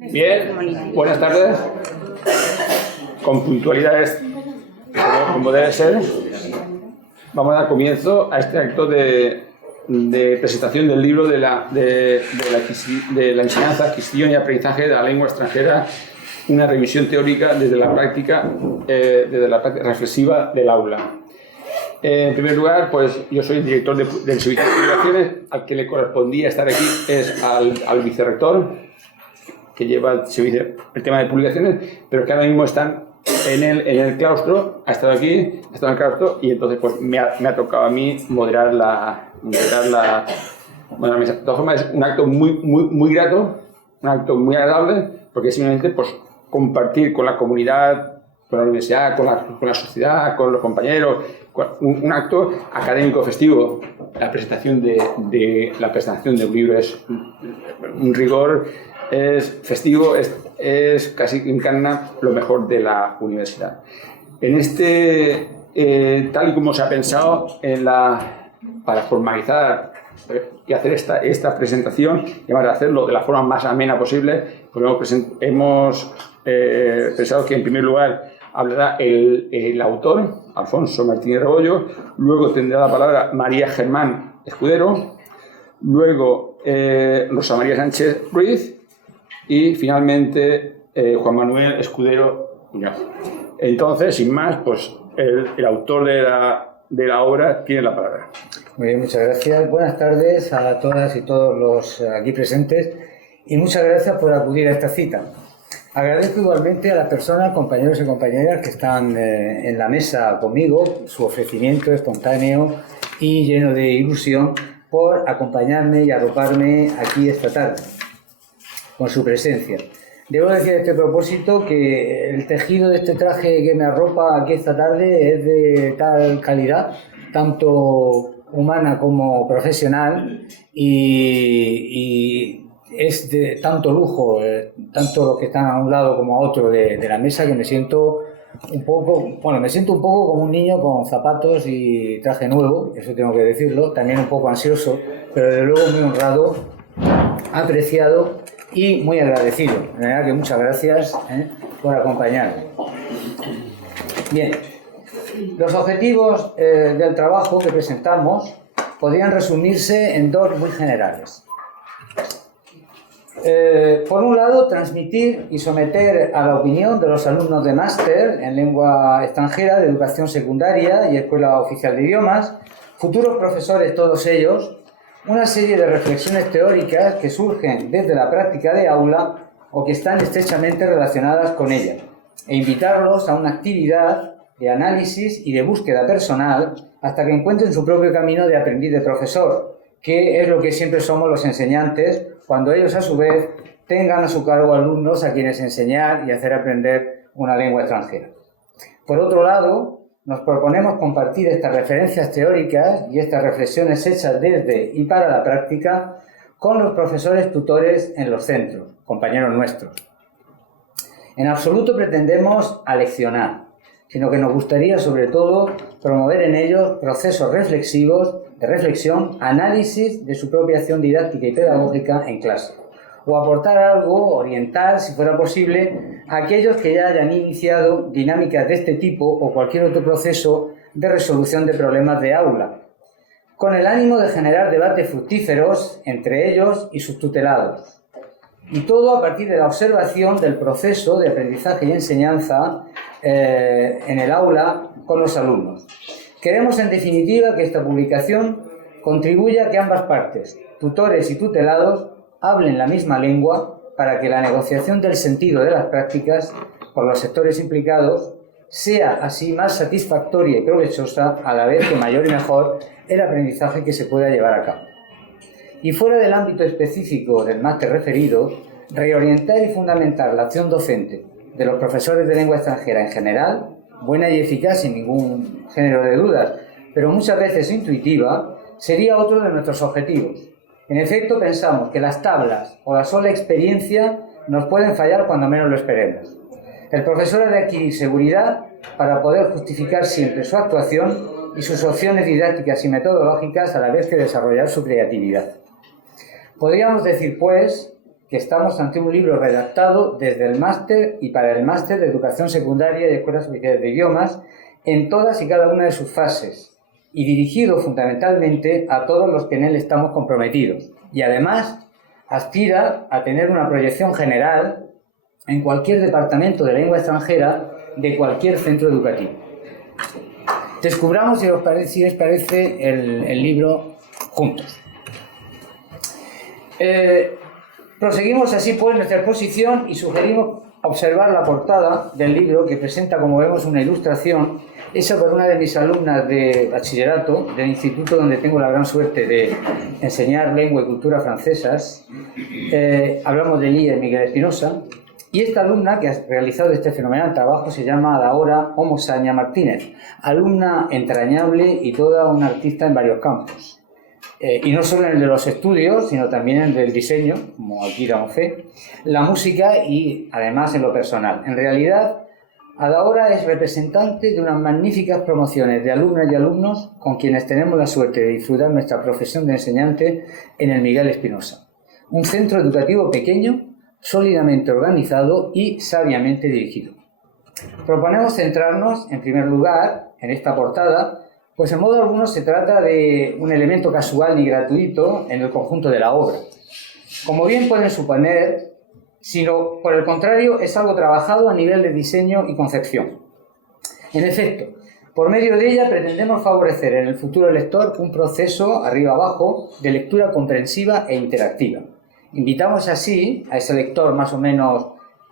Bien, buenas tardes. Con puntualidades, como debe ser, vamos a dar comienzo a este acto de presentación del libro de la enseñanza, adquisición y aprendizaje de la lengua extranjera, una revisión teórica desde la práctica reflexiva del aula. En primer lugar, pues yo soy el director del Servicio de Publicaciones. Al que le correspondía estar aquí es al vicerrector, que lleva el tema de publicaciones, pero que ahora mismo están en el claustro. Ha estado aquí, ha estado en el claustro, y entonces pues me ha tocado a mí moderar la mesa. De todas formas, es un acto muy grato, un acto muy agradable, porque simplemente pues compartir con la comunidad, con la universidad, con la sociedad, con los compañeros, un acto académico festivo. La presentación de un libro es un rigor, es festivo, es casi encarna lo mejor de la universidad. Tal y como se ha pensado para formalizar y hacer esta presentación, y para hacerlo de la forma más amena posible, pues hemos pensado que en primer lugar hablará el autor, Alfonso Martínez Rebollo, luego tendrá la palabra María Germán Escudero, luego Rosa María Sánchez Ruiz y finalmente Juan Manuel Escudero Muñoz. Entonces, sin más, pues el autor de la obra tiene la palabra. Muy bien, muchas gracias. Buenas tardes a todas y todos los aquí presentes y muchas gracias por acudir a esta cita. Agradezco igualmente a las personas, compañeros y compañeras que están en la mesa conmigo, su ofrecimiento espontáneo y lleno de ilusión por acompañarme y arroparme aquí esta tarde con su presencia. Debo decir a este propósito que el tejido de este traje que me arropa aquí esta tarde es de tal calidad, tanto humana como profesional, y es de tanto lujo, tanto los que están a un lado como a otro de la mesa, que me siento un poco como un niño con zapatos y traje nuevo, eso tengo que decirlo, también un poco ansioso, pero desde luego muy honrado, apreciado y muy agradecido. De verdad que muchas gracias por acompañarme. Bien, los objetivos del trabajo que presentamos podrían resumirse en dos muy generales. Por un lado, transmitir y someter a la opinión de los alumnos de máster en lengua extranjera de educación secundaria y Escuela Oficial de Idiomas, futuros profesores todos ellos, una serie de reflexiones teóricas que surgen desde la práctica de aula o que están estrechamente relacionadas con ella, e invitarlos a una actividad de análisis y de búsqueda personal hasta que encuentren su propio camino de aprendiz de profesor, que es lo que siempre somos los enseñantes, cuando ellos a su vez tengan a su cargo alumnos a quienes enseñar y hacer aprender una lengua extranjera. Por otro lado, nos proponemos compartir estas referencias teóricas y estas reflexiones hechas desde y para la práctica con los profesores tutores en los centros, compañeros nuestros. En absoluto pretendemos aleccionar, sino que nos gustaría sobre todo promover en ellos procesos reflexivos, de reflexión, análisis de su propia acción didáctica y pedagógica en clase, o aportar algo, orientar, si fuera posible, a aquellos que ya hayan iniciado dinámicas de este tipo o cualquier otro proceso de resolución de problemas de aula, con el ánimo de generar debates fructíferos entre ellos y sus tutelados. Y todo a partir de la observación del proceso de aprendizaje y enseñanza en el aula con los alumnos. Queremos, en definitiva, que esta publicación contribuya a que ambas partes, tutores y tutelados, hablen la misma lengua para que la negociación del sentido de las prácticas por los sectores implicados sea así más satisfactoria y provechosa, a la vez que mayor y mejor el aprendizaje que se pueda llevar a cabo. Y fuera del ámbito específico del máster referido, reorientar y fundamentar la acción docente de los profesores de lengua extranjera en general, buena y eficaz sin ningún género de dudas, pero muchas veces intuitiva, sería otro de nuestros objetivos. En efecto, pensamos que las tablas o la sola experiencia nos pueden fallar cuando menos lo esperemos. El profesor ha de adquirir seguridad para poder justificar siempre su actuación y sus opciones didácticas y metodológicas, a la vez que desarrollar su creatividad. Podríamos decir, pues, que estamos ante un libro redactado desde el máster y para el máster de Educación Secundaria y Escuelas Oficiales de Idiomas en todas y cada una de sus fases y dirigido fundamentalmente a todos los que en él estamos comprometidos. Y además aspira a tener una proyección general en cualquier departamento de lengua extranjera de cualquier centro educativo. Descubramos, si les parece, el libro juntos. Proseguimos así pues nuestra exposición y sugerimos observar la portada del libro, que presenta, como vemos, una ilustración hecha por una de mis alumnas de bachillerato del instituto donde tengo la gran suerte de enseñar lengua y cultura francesas. Hablamos de ella, Miguel Espinosa, y esta alumna que ha realizado este fenomenal trabajo se llama Daora Omosaña Martínez, alumna entrañable y toda una artista en varios campos. Y no solo en el de los estudios, sino también en el del diseño, como aquí damos fe, la música y además en lo personal. En realidad, Adaora es representante de unas magníficas promociones de alumnas y alumnos con quienes tenemos la suerte de disfrutar nuestra profesión de enseñante en el Miguel Espinosa. Un centro educativo pequeño, sólidamente organizado y sabiamente dirigido. Proponemos centrarnos, en primer lugar, en esta portada, pues en modo alguno se trata de un elemento casual y gratuito en el conjunto de la obra. Como bien pueden suponer, sino por el contrario es algo trabajado a nivel de diseño y concepción. En efecto, por medio de ella pretendemos favorecer en el futuro lector un proceso, arriba abajo, de lectura comprensiva e interactiva. Invitamos así a ese lector más o menos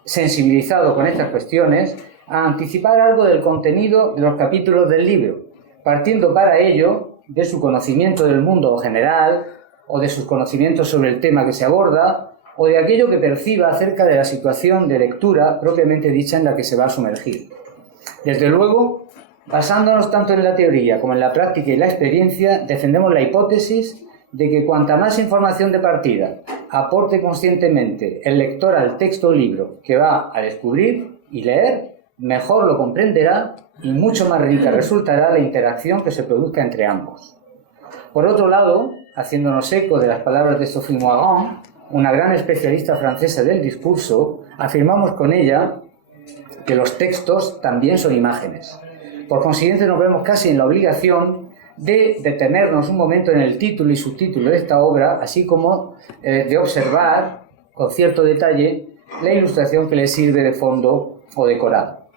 sensibilizado con estas cuestiones a anticipar algo del contenido de los capítulos del libro, partiendo para ello de su conocimiento del mundo general o de sus conocimientos sobre el tema que se aborda o de aquello que perciba acerca de la situación de lectura propiamente dicha en la que se va a sumergir. Desde luego, basándonos tanto en la teoría como en la práctica y la experiencia, defendemos la hipótesis de que cuanta más información de partida aporte conscientemente el lector al texto o libro que va a descubrir y leer, mejor lo comprenderá y mucho más rica resultará la interacción que se produzca entre ambos. Por otro lado, haciéndonos eco de las palabras de Sophie Moirand, una gran especialista francesa del discurso, afirmamos con ella que los textos también son imágenes. Por consiguiente, nos vemos casi en la obligación de detenernos un momento en el título y subtítulo de esta obra, así como de observar con cierto detalle la ilustración que le sirve de fondo o decorado.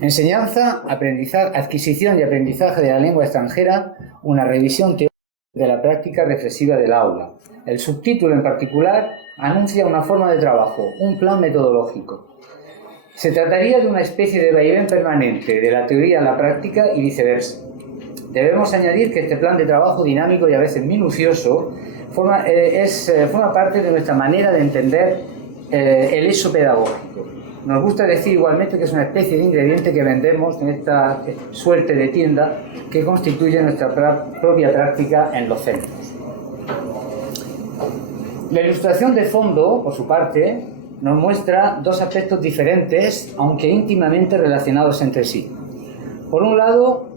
Enseñanza, aprendizaje, adquisición y aprendizaje de la lengua extranjera, una revisión teórica de la práctica reflexiva del aula. El subtítulo en particular anuncia una forma de trabajo, un plan metodológico. Se trataría de una especie de vaivén permanente de la teoría a la práctica y viceversa. Debemos añadir que este plan de trabajo dinámico y a veces minucioso forma parte de nuestra manera de entender el hecho pedagógico. Nos gusta decir igualmente que es una especie de ingrediente que vendemos en esta suerte de tienda que constituye nuestra propia práctica en los centros. La ilustración de fondo, por su parte, nos muestra dos aspectos diferentes, aunque íntimamente relacionados entre sí. Por un lado,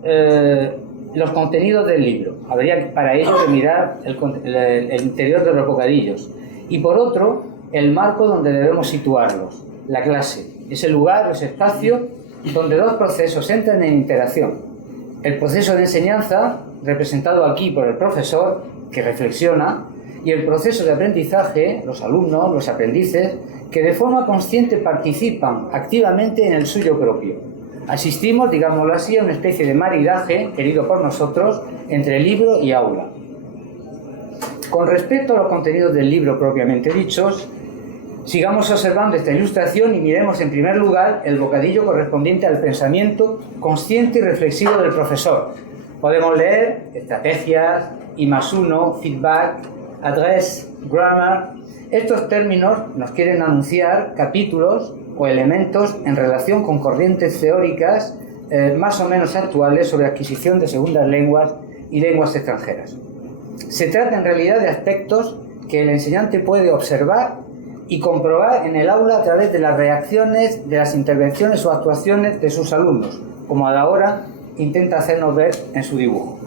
los contenidos del libro. Habría para ello que mirar el interior de los bocadillos. Y por otro, el marco donde debemos situarlos, la clase, ese lugar, ese espacio donde dos procesos entran en interacción. El proceso de enseñanza, representado aquí por el profesor, que reflexiona, y el proceso de aprendizaje, los alumnos, los aprendices, que de forma consciente participan activamente en el suyo propio. Asistimos, digámoslo así, a una especie de maridaje, querido por nosotros, entre libro y aula. Con respecto a los contenidos del libro propiamente dichos, sigamos observando esta ilustración y miremos en primer lugar el bocadillo correspondiente al pensamiento consciente y reflexivo del profesor. Podemos leer estrategias, I+1, feedback, address, grammar. Estos términos nos quieren anunciar capítulos o elementos en relación con corrientes teóricas más o menos actuales sobre adquisición de segundas lenguas y lenguas extranjeras. Se trata en realidad de aspectos que el enseñante puede observar y comprobar en el aula a través de las reacciones, de las intervenciones o actuaciones de sus alumnos, como ahora intenta hacernos ver en su dibujo.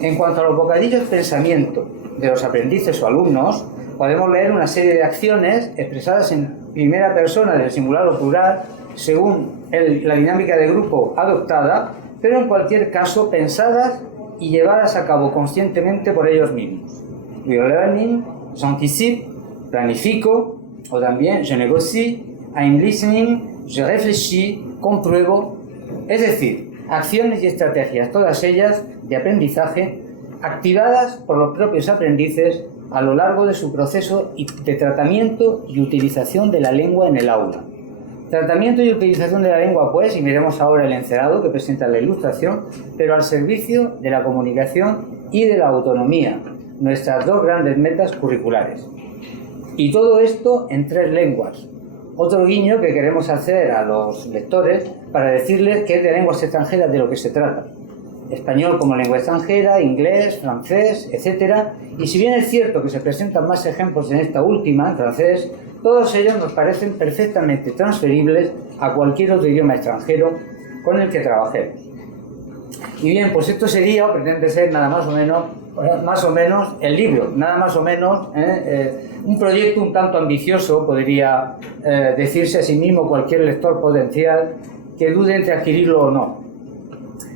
En cuanto a los bocadillos pensamiento de los aprendices o alumnos, podemos leer una serie de acciones expresadas en primera persona del singular o plural según la dinámica de grupo adoptada, pero en cualquier caso pensadas y llevadas a cabo conscientemente por ellos mismos. Yo learning, j'anticipe, planifico, o también je négocie, I'm listening, je réfléchis, compruebo. Es decir, acciones y estrategias, todas ellas de aprendizaje, activadas por los propios aprendices a lo largo de su proceso de tratamiento y utilización de la lengua en el aula. Tratamiento y utilización de la lengua, pues, y miremos ahora el encerado que presenta la ilustración, pero al servicio de la comunicación y de la autonomía, nuestras dos grandes metas curriculares. Y todo esto en 3 lenguas. Otro guiño que queremos hacer a los lectores para decirles que es de lenguas extranjeras de lo que se trata. Español como lengua extranjera, inglés, francés, etc. Y si bien es cierto que se presentan más ejemplos en esta última, en francés, todos ellos nos parecen perfectamente transferibles a cualquier otro idioma extranjero con el que trabajemos. Y bien, pues esto sería, o pretende ser nada más o menos el libro, nada más o menos un proyecto un tanto ambicioso, podría decirse a sí mismo cualquier lector potencial que dude entre adquirirlo o no.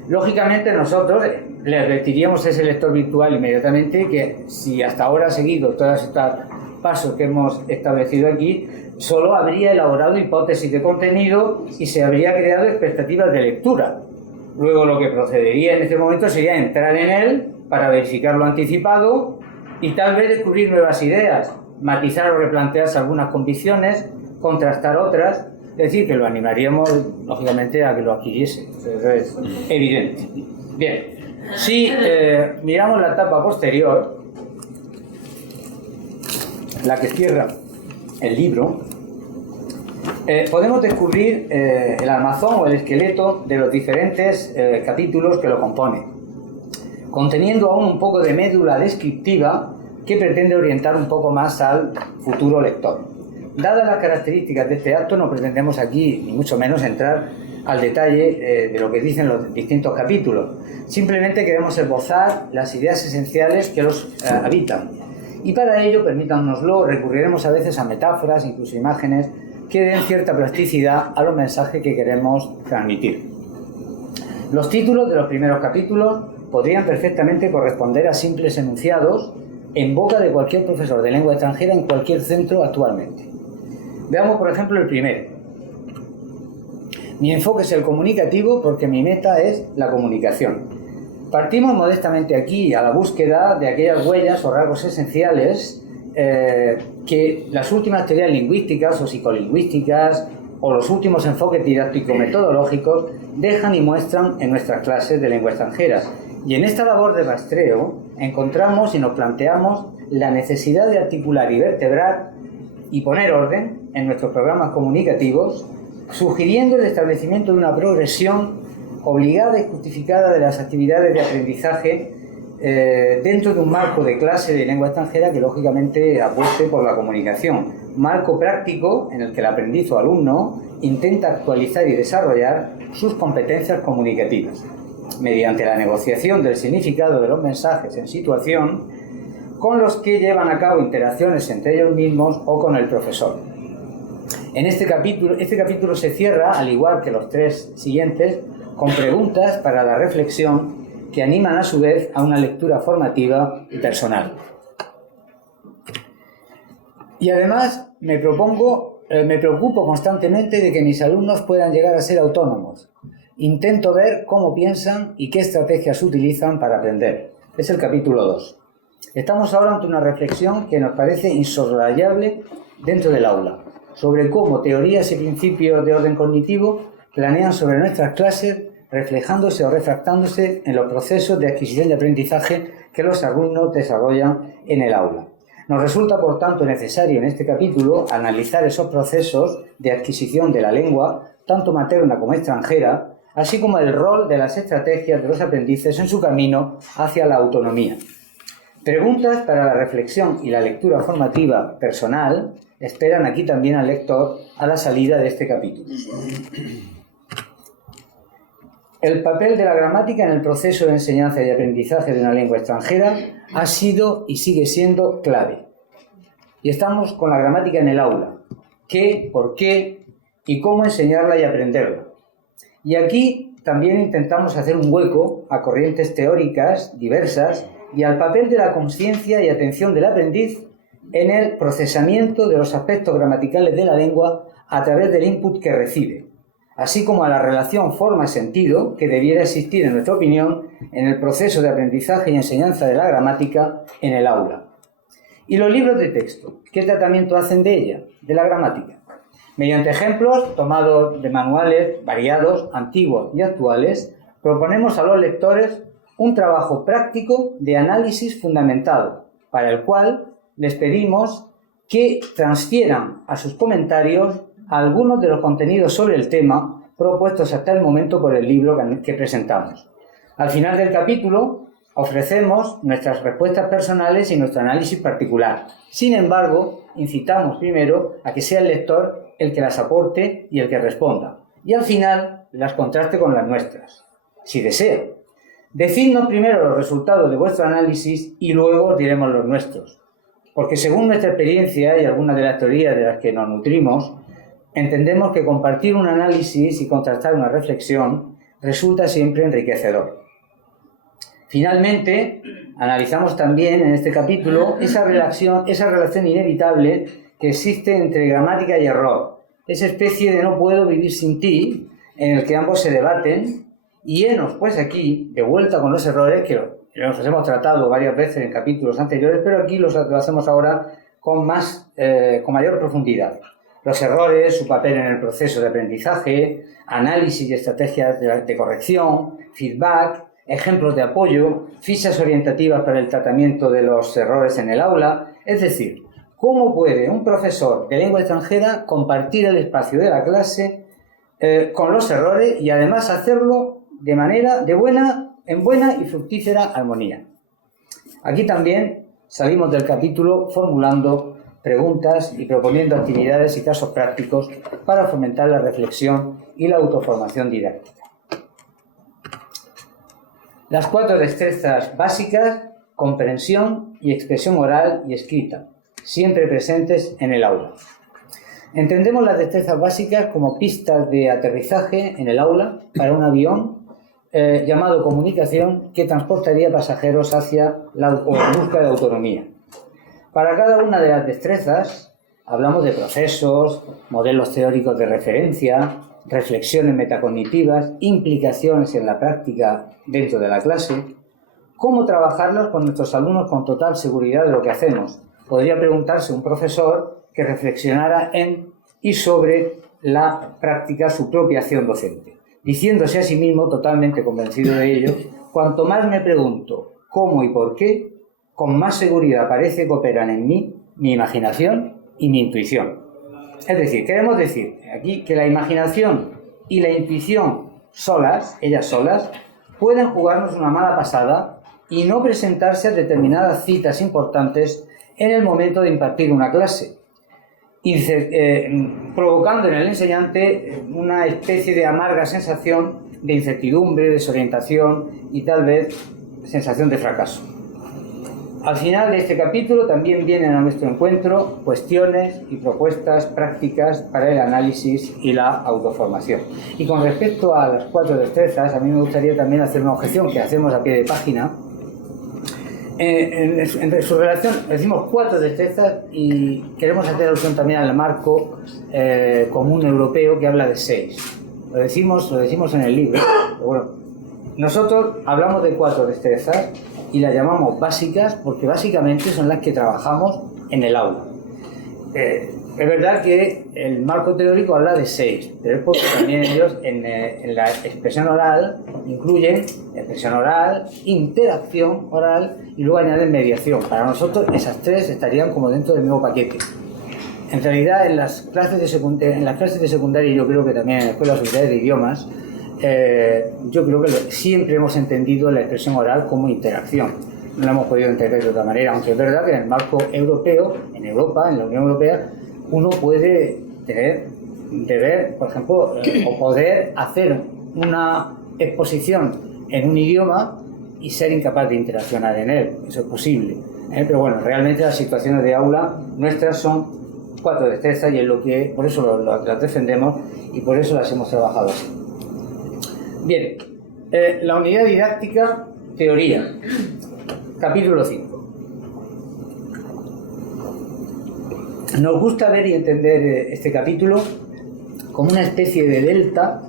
Lógicamente nosotros le advertiríamos a ese lector virtual inmediatamente que si hasta ahora ha seguido todos estos pasos que hemos establecido aquí, solo habría elaborado hipótesis de contenido y se habría creado expectativas de lectura. Luego lo que procedería en este momento sería entrar en él para verificar lo anticipado y tal vez descubrir nuevas ideas, matizar o replantearse algunas convicciones, contrastar otras. Es decir, que lo animaríamos, lógicamente, a que lo adquiriese. Eso es evidente. Bien, si miramos la etapa posterior, la que cierra el libro, podemos descubrir el armazón o el esqueleto de los diferentes capítulos que lo componen, conteniendo aún un poco de médula descriptiva que pretende orientar un poco más al futuro lector. Dadas las características de este acto, no pretendemos aquí, ni mucho menos, entrar al detalle de lo que dicen los distintos capítulos. Simplemente queremos esbozar las ideas esenciales que los habitan. Y para ello, permítanoslo, recurriremos a veces a metáforas, incluso imágenes, que den cierta plasticidad a los mensajes que queremos transmitir. Los títulos de los primeros capítulos podrían perfectamente corresponder a simples enunciados en boca de cualquier profesor de lengua extranjera en cualquier centro actualmente. Veamos, por ejemplo, el primero. Mi enfoque es el comunicativo porque mi meta es la comunicación. Partimos modestamente aquí a la búsqueda de aquellas huellas o rasgos esenciales que las últimas teorías lingüísticas o psicolingüísticas o los últimos enfoques didáctico-metodológicos dejan y muestran en nuestras clases de lengua extranjera. Y en esta labor de rastreo encontramos y nos planteamos la necesidad de articular y vertebrar y poner orden en nuestros programas comunicativos, sugiriendo el establecimiento de una progresión obligada y justificada de las actividades de aprendizaje dentro de un marco de clase de lengua extranjera que lógicamente apueste por la comunicación. Marco práctico en el que el aprendiz o alumno intenta actualizar y desarrollar sus competencias comunicativas mediante la negociación del significado de los mensajes en situación con los que llevan a cabo interacciones entre ellos mismos o con el profesor. En este capítulo se cierra, al igual que los 3 siguientes, con preguntas para la reflexión que animan a su vez a una lectura formativa y personal. Y además me preocupo constantemente de que mis alumnos puedan llegar a ser autónomos. Intento ver cómo piensan y qué estrategias utilizan para aprender. Es el capítulo 2. Estamos ahora ante una reflexión que nos parece insoslayable dentro del aula, sobre cómo teorías y principios de orden cognitivo planean sobre nuestras clases, reflejándose o refractándose en los procesos de adquisición y aprendizaje que los alumnos desarrollan en el aula. Nos resulta, por tanto, necesario en este capítulo analizar esos procesos de adquisición de la lengua, tanto materna como extranjera, así como el rol de las estrategias de los aprendices en su camino hacia la autonomía. Preguntas para la reflexión y la lectura formativa personal esperan aquí también al lector a la salida de este capítulo. El papel de la gramática en el proceso de enseñanza y aprendizaje de una lengua extranjera ha sido y sigue siendo clave. Y estamos con la gramática en el aula. ¿Qué, por qué y cómo enseñarla y aprenderla? Y aquí también intentamos hacer un hueco a corrientes teóricas diversas y al papel de la conciencia y atención del aprendiz en el procesamiento de los aspectos gramaticales de la lengua a través del input que recibe, así como a la relación forma-sentido que debiera existir, en nuestra opinión, en el proceso de aprendizaje y enseñanza de la gramática en el aula. ¿Y los libros de texto? ¿Qué tratamiento hacen de ella, de la gramática? Mediante ejemplos tomados de manuales variados, antiguos y actuales, proponemos a los lectores un trabajo práctico de análisis fundamentado, para el cual les pedimos que transfieran a sus comentarios algunos de los contenidos sobre el tema propuestos hasta el momento por el libro que presentamos. Al final del capítulo ofrecemos nuestras respuestas personales y nuestro análisis particular. Sin embargo, incitamos primero a que sea el lector el que las aporte y el que responda, y al final las contraste con las nuestras, si desea. Decidnos primero los resultados de vuestro análisis y luego os diremos los nuestros, porque según nuestra experiencia y algunas de las teorías de las que nos nutrimos, entendemos que compartir un análisis y contrastar una reflexión resulta siempre enriquecedor. Finalmente, analizamos también en este capítulo esa relación inevitable que existe entre gramática y error, esa especie de no puedo vivir sin ti, en el que ambos se debaten, y henos pues aquí, de vuelta con los errores, que los hemos tratado varias veces en capítulos anteriores, pero aquí lo hacemos ahora con mayor profundidad. Los errores, su papel en el proceso de aprendizaje, análisis y estrategias de corrección, feedback, ejemplos de apoyo, fichas orientativas para el tratamiento de los errores en el aula, es decir, cómo puede un profesor de lengua extranjera compartir el espacio de la clase con los errores y además hacerlo en buena y fructífera armonía. Aquí también salimos del capítulo formulando preguntas y proponiendo actividades y casos prácticos para fomentar la reflexión y la autoformación didáctica. Las 4 destrezas básicas: comprensión y expresión oral y escrita, siempre presentes en el aula. Entendemos las destrezas básicas como pistas de aterrizaje en el aula para un avión llamado comunicación que transportaría pasajeros hacia la búsqueda de autonomía. Para cada una de las destrezas hablamos de procesos, modelos teóricos de referencia, reflexiones metacognitivas, implicaciones en la práctica dentro de la clase, cómo trabajarlas con nuestros alumnos con total seguridad de lo que hacemos. Podría preguntarse un profesor que reflexionara en y sobre la práctica, su propia acción docente, diciéndose a sí mismo, totalmente convencido de ello: cuanto más me pregunto cómo y por qué, con más seguridad parece que operan en mí mi imaginación y mi intuición. Es decir, queremos decir aquí que la imaginación y la intuición ellas solas, pueden jugarnos una mala pasada y no presentarse a determinadas citas importantes en el momento de impartir una clase, provocando en el enseñante una especie de amarga sensación de incertidumbre, desorientación y tal vez sensación de fracaso. Al final de este capítulo también vienen a nuestro encuentro cuestiones y propuestas prácticas para el análisis y la autoformación. Y con respecto a las 4 destrezas, a mí me gustaría también hacer una objeción que hacemos a pie de página. En su relación, decimos 4 destrezas y queremos hacer alusión también al marco común europeo que habla de 6. Lo decimos en el libro, pero bueno, nosotros hablamos de 4 destrezas y las llamamos básicas porque básicamente son las que trabajamos en el aula. Es verdad que el marco teórico habla de 6, pero es porque también ellos en la expresión oral incluyen expresión oral, interacción oral y luego añaden mediación. Para nosotros esas 3 estarían como dentro del mismo paquete. En realidad en las clases de secundaria, yo creo que también en la Escuela Superior de Idiomas, yo creo que siempre hemos entendido la expresión oral como interacción. No la hemos podido entender de otra manera, aunque es verdad que en el marco europeo, en Europa, en la Unión Europea, uno puede tener deber, por ejemplo, o poder hacer una exposición en un idioma y ser incapaz de interaccionar en él. Eso es posible. Pero bueno, realmente las situaciones de aula nuestras son 4 destrezas y es lo que, por eso las defendemos y por eso las hemos trabajado así. Bien, la unidad didáctica, teoría, capítulo 5. Nos gusta ver y entender este capítulo como una especie de delta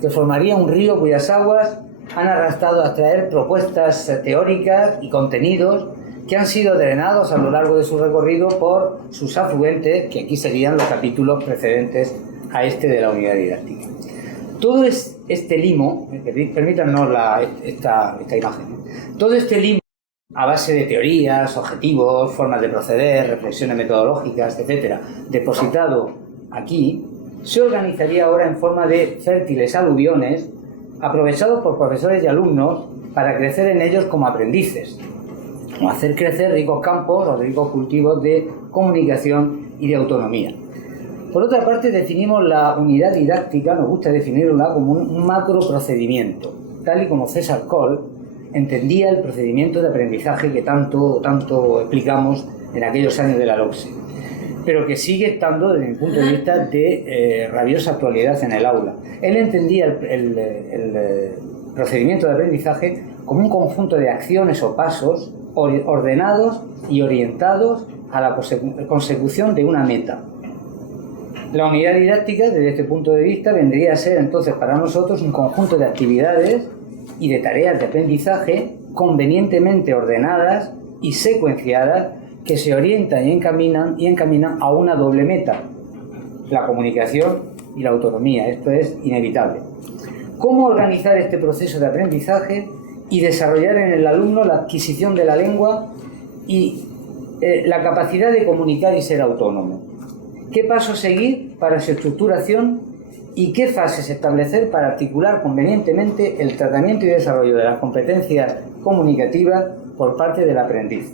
que formaría un río cuyas aguas han arrastrado a traer propuestas teóricas y contenidos que han sido drenados a lo largo de su recorrido por sus afluentes, que aquí serían los capítulos precedentes a este de la unidad didáctica. Todo este limo, permítanos esta imagen, todo este limo a base de teorías, objetivos, formas de proceder, reflexiones metodológicas, etc., depositado aquí, se organizaría ahora en forma de fértiles aluviones aprovechados por profesores y alumnos para crecer en ellos como aprendices, o hacer crecer ricos campos o ricos cultivos de comunicación y de autonomía. Por otra parte, definimos la unidad didáctica, nos gusta definirla como un macro procedimiento, tal y como César Coll entendía el procedimiento de aprendizaje que tanto explicamos en aquellos años de la LOCSE, pero que sigue estando desde mi punto de vista de rabiosa actualidad en el aula. Él entendía el procedimiento de aprendizaje como un conjunto de acciones o pasos ordenados y orientados a la consecución de una meta. La unidad didáctica, desde este punto de vista, vendría a ser entonces para nosotros un conjunto de actividades y de tareas de aprendizaje convenientemente ordenadas y secuenciadas que se orientan y encaminan a una doble meta, la comunicación y la autonomía. Esto es inevitable. ¿Cómo organizar este proceso de aprendizaje y desarrollar en el alumno la adquisición de la lengua y la capacidad de comunicar y ser autónomo? ¿Qué pasos seguir para su estructuración y qué fases establecer para articular convenientemente el tratamiento y desarrollo de las competencias comunicativas por parte del aprendiz?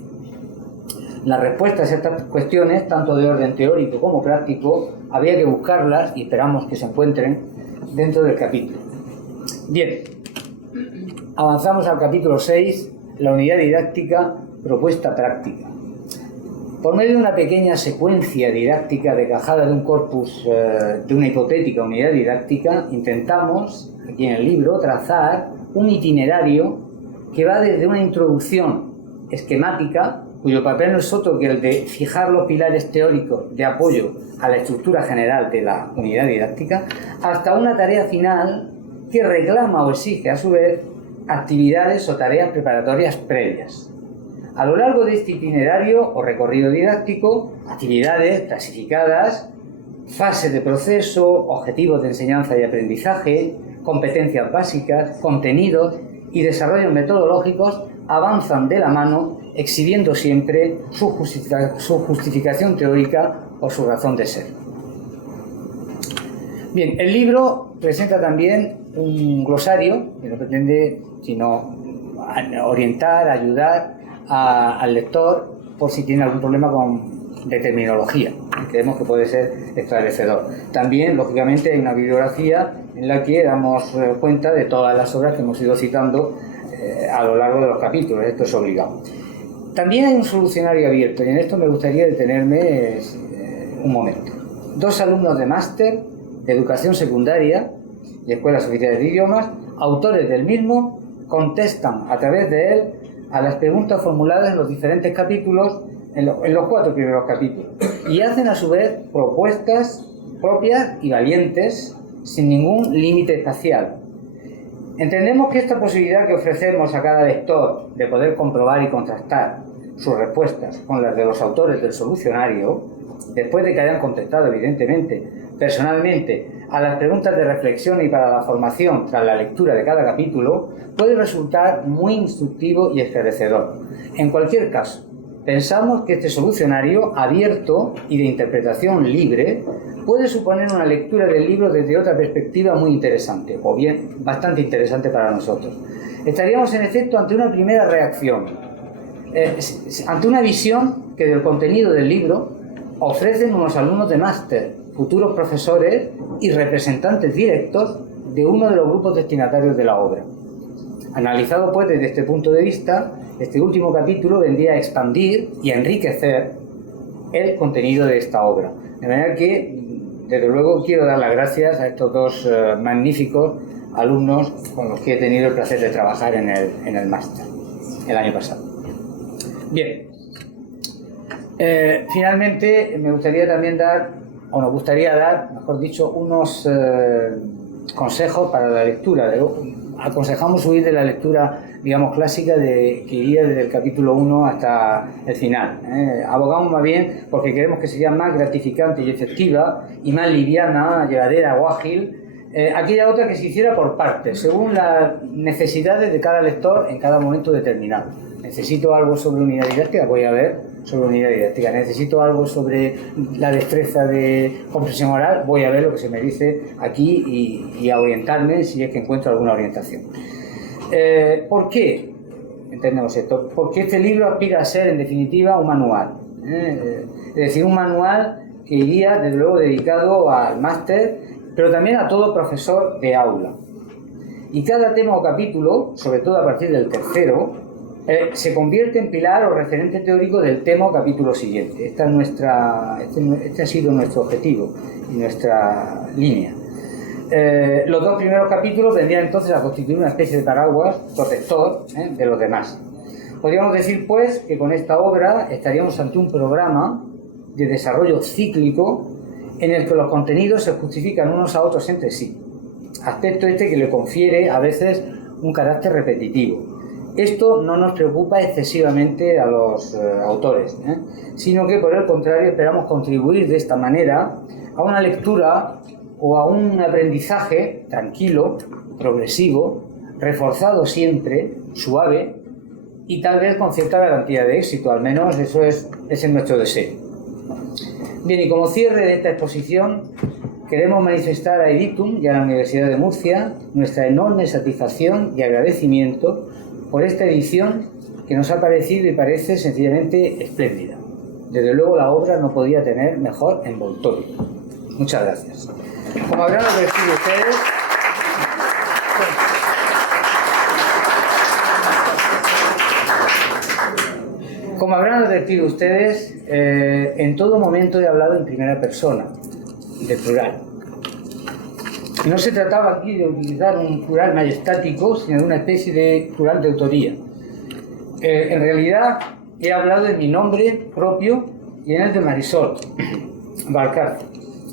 Las respuestas a estas cuestiones, tanto de orden teórico como práctico, habría que buscarlas y esperamos que se encuentren dentro del capítulo. Bien, avanzamos al capítulo 6, la unidad didáctica, propuesta práctica. Por medio de una pequeña secuencia didáctica decajada de un corpus, de una hipotética unidad didáctica, intentamos, aquí en el libro, trazar un itinerario que va desde una introducción esquemática, cuyo papel no es otro que el de fijar los pilares teóricos de apoyo a la estructura general de la unidad didáctica, hasta una tarea final que reclama o exige, a su vez, actividades o tareas preparatorias previas. A lo largo de este itinerario o recorrido didáctico, actividades clasificadas, fases de proceso, objetivos de enseñanza y aprendizaje, competencias básicas, contenidos y desarrollos metodológicos avanzan de la mano, exhibiendo siempre su justificación teórica o su razón de ser. Bien, el libro presenta también un glosario que no pretende sino orientar, ayudar al lector por si tiene algún problema de terminología. Creemos que puede ser esclarecedor. También, lógicamente, hay una bibliografía en la que damos cuenta de todas las obras que hemos ido citando a lo largo de los capítulos. Esto es obligado. También hay un solucionario abierto y en esto me gustaría detenerme un momento. 2 alumnos de máster de educación secundaria y escuelas oficiales de idiomas, autores del mismo, contestan a través de él a las preguntas formuladas en los diferentes capítulos, en los 4 primeros capítulos, y hacen a su vez propuestas propias y valientes sin ningún límite espacial. Entendemos que esta posibilidad que ofrecemos a cada lector de poder comprobar y contrastar sus respuestas con las de los autores del solucionario, después de que hayan contestado evidentemente personalmente a las preguntas de reflexión y para la formación tras la lectura de cada capítulo, puede resultar muy instructivo y esclarecedor. En cualquier caso, pensamos que este solucionario abierto y de interpretación libre puede suponer una lectura del libro desde otra perspectiva muy interesante, o bien bastante interesante para nosotros. Estaríamos en efecto ante una primera reacción, ante una visión que del contenido del libro ofrecen unos alumnos de máster, futuros profesores y representantes directos de uno de los grupos destinatarios de la obra. Analizado pues desde este punto de vista, Este último capítulo vendría a expandir y a enriquecer el contenido de esta obra. De manera que, desde luego, quiero dar las gracias a estos dos magníficos alumnos con los que he tenido el placer de trabajar en el máster el año pasado. Bien, finalmente me gustaría también nos gustaría dar, mejor dicho, unos consejos para la lectura. Aconsejamos huir de la lectura, digamos, clásica que iría desde el capítulo 1 hasta el final. Abogamos más bien porque queremos que sea más gratificante y efectiva y más liviana, llevadera o ágil, aquella otra que se hiciera por partes, según las necesidades de cada lector en cada momento determinado. Necesito algo sobre unidad didáctica, voy a ver sobre unidad didáctica. Necesito algo sobre la destreza de comprensión oral, voy a ver lo que se me dice aquí y a orientarme si es que encuentro alguna orientación. ¿Por qué entendemos esto? Porque este libro aspira a ser, en definitiva, un manual. Es decir, un manual que iría, desde luego, dedicado al máster, pero también a todo profesor de aula. Y cada tema o capítulo, sobre todo a partir del tercero, se convierte en pilar o referente teórico del tema o capítulo siguiente. Este ha sido nuestro objetivo y nuestra línea. Los dos primeros capítulos vendrían entonces a constituir una especie de paraguas protector de los demás. Podríamos decir, pues, que con esta obra estaríamos ante un programa de desarrollo cíclico en el que los contenidos se justifican unos a otros entre sí. Aspecto este que le confiere a veces un carácter repetitivo. Esto no nos preocupa excesivamente a los autores, sino que por el contrario esperamos contribuir de esta manera a una lectura o a un aprendizaje tranquilo, progresivo, reforzado siempre, suave y tal vez con cierta garantía de éxito, al menos ese es nuestro deseo. Bien, y como cierre de esta exposición, queremos manifestar a Editum y a la Universidad de Murcia nuestra enorme satisfacción y agradecimiento por esta edición que nos ha parecido y parece sencillamente espléndida. Desde luego la obra no podía tener mejor envoltorio. Muchas gracias. Como habrán advertido ustedes, en todo momento he hablado en primera persona, de plural. Y no se trataba aquí de utilizar un plural majestático, sino de una especie de plural de autoría. En realidad he hablado en mi nombre propio y en el de Marisol Valcárcel,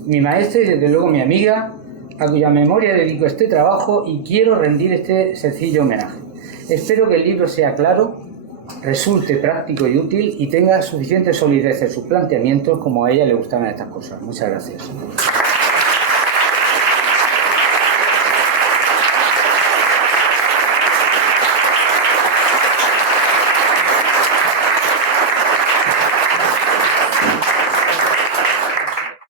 mi maestra y desde luego mi amiga, a cuya memoria dedico este trabajo y quiero rendir este sencillo homenaje. Espero que el libro sea claro, resulte práctico y útil y tenga suficiente solidez en sus planteamientos como a ella le gustaban estas cosas. Muchas gracias.